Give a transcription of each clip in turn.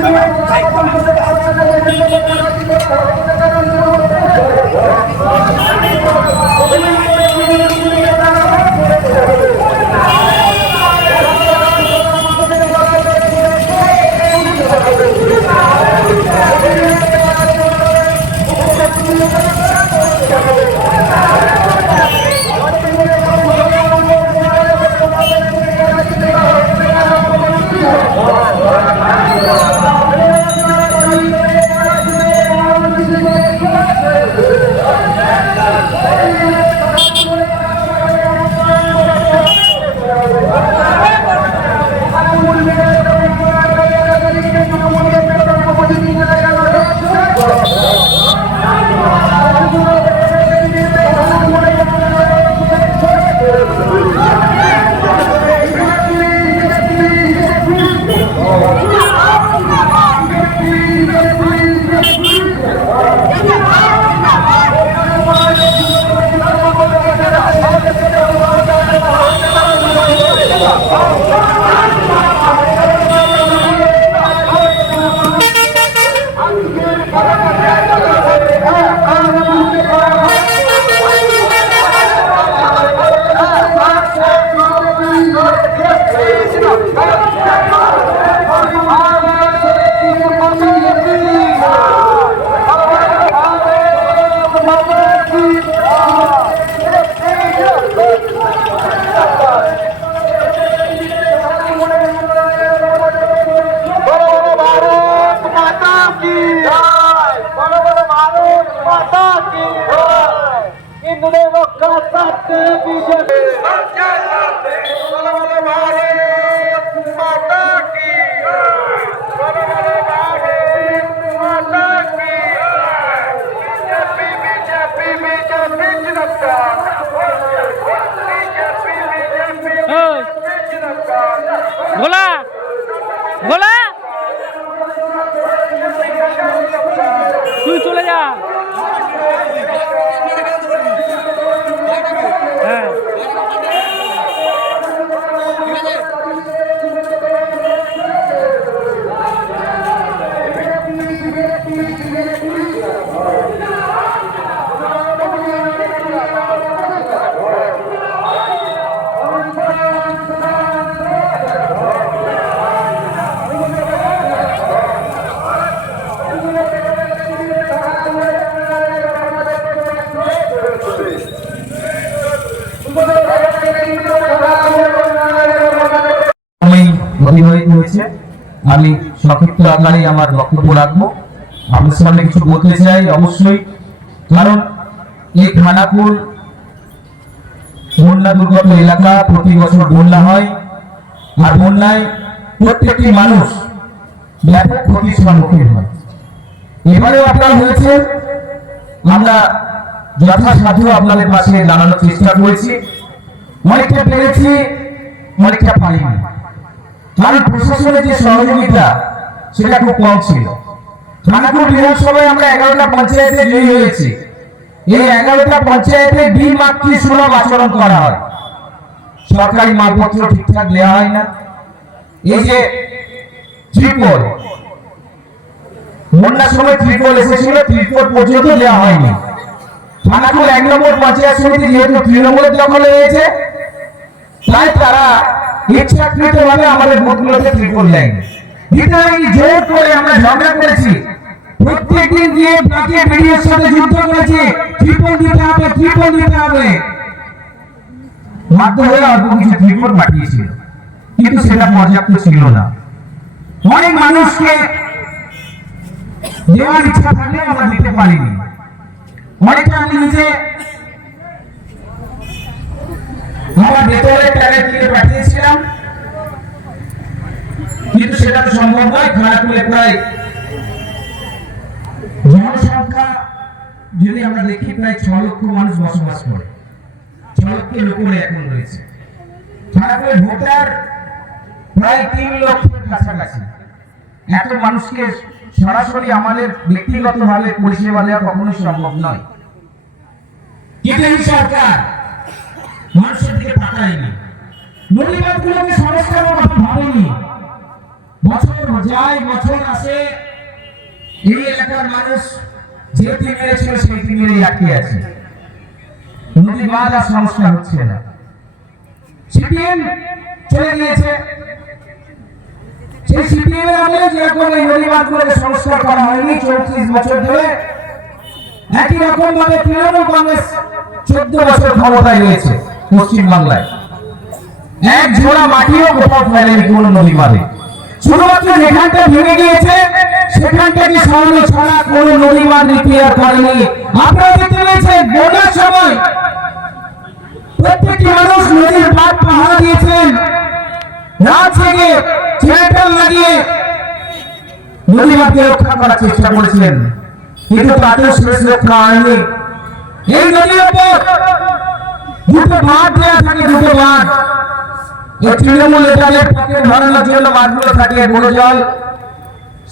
Take one for the হিন্দুদের রক্ষা করতে বিজেপি মাতা কি বড় বড় ভারত মাতা কি বিজেপি বিজেপি বিজেপি জিন্দাবাদ বিজেপি বিজেপি বিজেপি জিন্দাবাদ ভোলা ভোলা তুই চলে যা হ্যাঁ সময় অতিবাহিত হয়েছে আমি সংক্ষিপ্ত আকারে আমার বক্তব্য রাখব। আপনার সামনে কিছু বলতে চাই, অবশ্যই। কারণ এই খানাকুল বন্যা দুর্গত এলাকা প্রতি বছর বন্যা হয়, আর বন্যায় প্রত্যেকটি মানুষ ব্যাপক ক্ষতির সম্মুখীন হয়। এবারেও আপনার হয়েছে, আমরা যথাসাধ্য আপনাদের পাশে দাঁড়ানোর চেষ্টা করেছি। অনেকটা পেরেছি, অনেকটা পারিনি। কারণ প্রশাসনের যে সহযোগিতা, সেটা খুব কম ছিল। খানাকুল বিধানসভায় আমরা এগারোটা পঞ্চায়েতে জয়ী হয়েছি। এই এগারোটা পঞ্চায়েতে বিল মাতৃ সুলভ আচরণ করা হয়। সরকারি মালপত্র ঠিকঠাক দেওয়া হয় না। এই যে ত্রিপল বন্যার সময় ত্রিপল এসেছিল, ত্রিপল পর্যন্ত দেওয়া হয়নি। খানাকুল এক নম্বর পঞ্চায়েত সমিতি যেহেতু তৃণমূলের দখলে রয়েছে, তাই তারা ইচ্ছাকৃত ভাবে আমাদের বুথগুলোতে ত্রিপল দেয়নি। ভিতরে জোর করে আমরা ঝগড়া করেছি প্রত্যেকদিন গিয়ে বাকি বিডিওর সাথে যুদ্ধ করেছি ত্রিপল দিতে হবে ত্রিপল দিতে হবে। বাধ্য হয়ে অল্প কিছু ত্রিপল পাঠিয়েছিল। কিন্তু সেটা পর্যাপ্ত ছিল না। অনেক মানুষকে দেওয়ার ইচ্ছা থাকলেও আমরা দিতে পারিনি। অনেকটা আমি নিজে আমার ভেতরে ট্যাগে তুলে পাঠিয়েছিলাম। কিন্তু সেটা সম্ভব নয় খড়াকুলে প্রায় জনসংখ্যা যদি আমরা দেখি, প্রায় ছ লক্ষ মানুষ বসবাস করে। ছ লক্ষ লোকের এখন রয়েছে। খড়াকুলে ভোটার প্রায় তিন লক্ষের কাছাকাছি। এত মানুষকে সরাসরি আমাদের ব্যক্তিগতভাবে পরিষেবা দেওয়া কখনোই সম্ভব নয়। কিন্তু এই সরকার মানুষের দিকে তাকায়নি। নদীবাদগুলোকে সংস্কার কথা ভাবেনি। বছর যায়, বছর আসে এই এলাকার মানুষ যে তিমিরে ছিল, সেই তিমিরে আছে। নদী বাঁধ আর সংস্কার হচ্ছে না। সিপিএম চলে গিয়েছে। সেই সিপিএম এর আমলে যেরকম এই নদী বাঁধগুলোকে সংস্কার করা হয়নি চৌত্রিশ বছর ধরে, একই রকম ভাবে তৃণমূল কংগ্রেস চোদ্দ বছর ক্ষমতায় রয়েছে পশ্চিম বাংলায় এক ঝোড়া মাটিও কোথাও ফেলেনি কোন নদী বাঁধে। শুধুমাত্র যেখানটা ভেঙে গিয়েছে সেখানটাকে সরানো ছাড়া কোন নদী বাঁধ রিপেয়ার করেনি আপনারা দেখতে পেয়েছেন বন্যার সময় প্রত্যেকটি মানুষ নদীর বাঁধ পাহারা দিয়েছেন। রাত জেগে জেনারেটর লাগিয়ে নদী বাঁধকে রক্ষা করার চেষ্টা করেছিলেন। কিন্তু তাতেও শেষ রক্ষা হয়নি। এই নদীর উপর দুটো বাঁধ দেওয়া থাকে, দুটো বাঁধ। এই তৃণমূল নেতাদের পকেট ভরানোর জন্য বাঁধগুলো থাকে বড় জল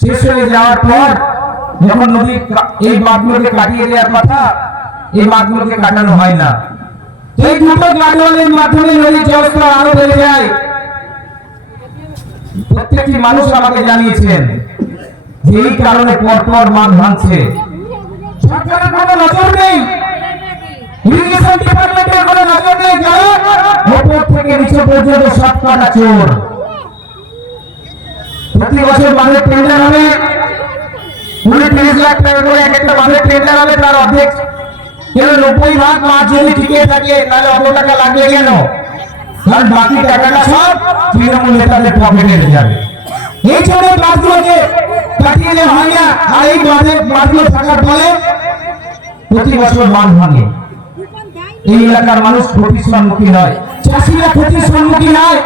শেষ হয়ে যাওয়ার পর যখন নদী এই বাঁধগুলোকে কাটিয়ে দেওয়ার কথা এই বাঁধগুলোকে কাটানো হয় না। এই দুটো গাডওয়ালের মাধ্যমে নদীর জলস্তর আরও বেড়ে যায়। প্রত্যেকটি মানুষ আমাকে জানিয়েছেন যে এই কারণে পরপর বাঁধ ভাঙছে। সরকারের কোনো নজর নেই। ইরিগেশন ডিপার্টমেন্টের কোনো নজর নেই। ওপর থেকে নিচে পর্যন্ত সব কটা চোর। প্রতি বছর বাঁধের টেন্ডার হবে। কুড়ি তিরিশ লাখ টাকা করে এক একটা বাঁধের টেন্ডার হবে তার অর্ধেক। কেন নব্বই ভাগ মাছ যদি টিকে থাকে তাহলে অত টাকা লাগবে কেন? কারণ বাকি টাকাটা সব তৃণমূল নেতাদের পকেটে যাবে। এই জন্য কাটিয়ে দেওয়া হয় না। আর এই বাঁধে বাঁধগুলো থাকার ফলে প্রতি বছর বাঁধ ভাঙে। এই এলাকার মানুষ সম্মুখীন হয়। চাষিরা ক্ষতির সম্মুখীন হয়।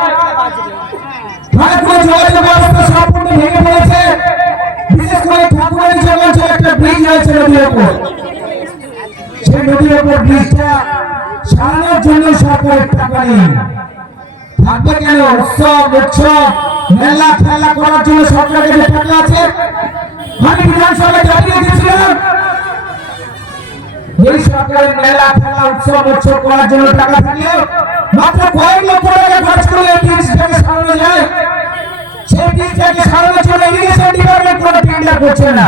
সরকারের মেলা খেলা উৎসব উৎসব করার জন্য টাকা থাকলেও মাত্র কয়েক লক্ষ টাকা খরচ করে এই ব্রিজটাকে সারানো যায়। সেই ব্রিজটাকে সারানোর জন্য ইরিগেশন ডিপার্টমেন্ট কোনো টেন্ডার করছে না।